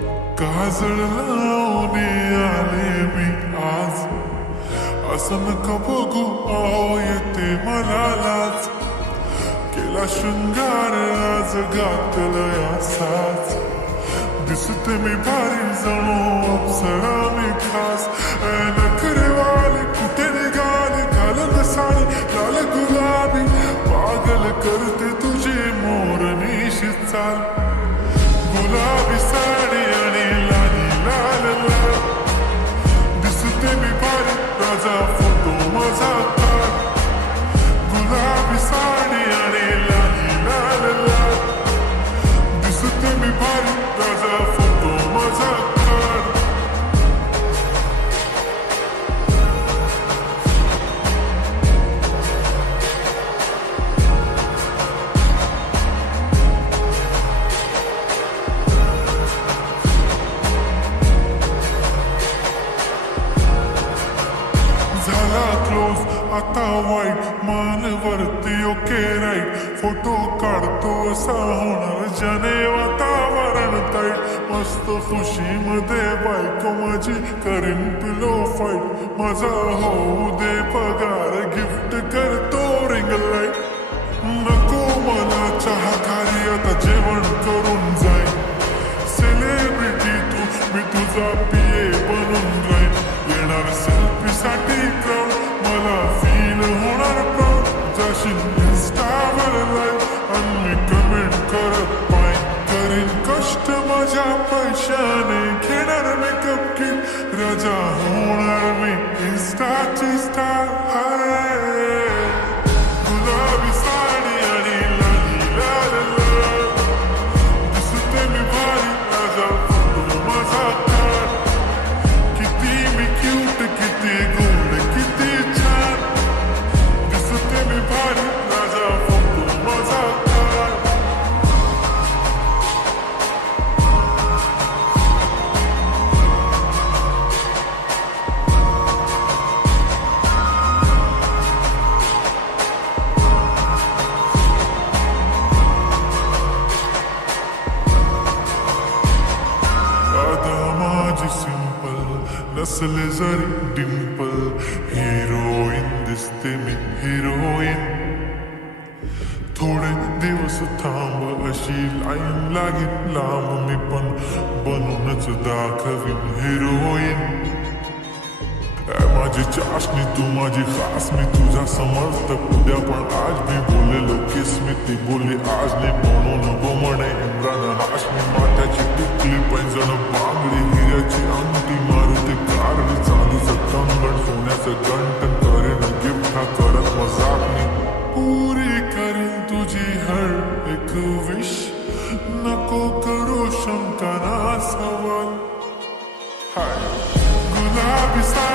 काजळ लावून आले मी आज, असं नका बघू आओ येते मला लाज. केला शृंगार आज घातलं असाच, दिसते मी भारी जणू अप्सरा मी खास. नखरेवाली कुठे निघाली घालत साडी लाल गुलाबी, पागल करते तुझी मोरनीशी चाल. गुलाबी साडी आणि लाली लाल लाल, दिसते मी भारी राजा फोटो माझा काढ. गुलाबी साडी आणि लाली लाल लाल, दिसते मी भारी राजा फोटो माझा काढ. झाला क्लोज आता वाईट, मान वरती ओके राईट. फोटो काढतो असा होणार ज्याने वातावरण ताईट. मस्त खुशीमध्ये बायको माझी करीन पिलो फाईट. माझा होऊ दे पगार गिफ्ट करतो रिंग लाईट. नको मला चहा खारी आता जेवण करून जाईन. सेलिब्रिटी तू मी तुझा पिये बनून राहीन. येणार सेल्फी साठी क्राऊड मला फील होणार प्राऊड. जाशील इन्स्टावर लाईव्ह आणि मी कमेंट करत पाय. करीन कष्ट माझ्या पैशाने घेणार मेकअप किट. राजा होणार मी इन्स्टाची स्टार. गुलाबी साडी आणि लाली लाल लाल, दिसते मी भारी राजा फोटो माझा काढ. किती मी क्यूट किती गोड किती छान, दिसते मी भारी राजा फोटो माझा काढ. राधा माझी सिंपल नसले जरी डिंपल, हिरोईन दिसते मी हिरोईन. थोडे दिवस थांब अशी लाईन लागेल लांब, मी पण बनूनच दाखवीन हिरोईन. माझी चाशनी तू माझी खास, मी तुझा समर्थक उद्या पण आज. मी बोललेलो किस मी ती बोलली आज नाही. म्हणून गोमणे इम्रान हाशमी, माथ्याची टिकली पैंजण बांगडी, हिऱ्याची अंगठी मारुती कारली, चांदीचं कंगण सोन्याचं गंटन. करेन गिफ्ट हा करत मजाकनी, पुरी करीन तुझी हर एक विश. नको करू शंका ना सवाल. हाय गुलाबी सा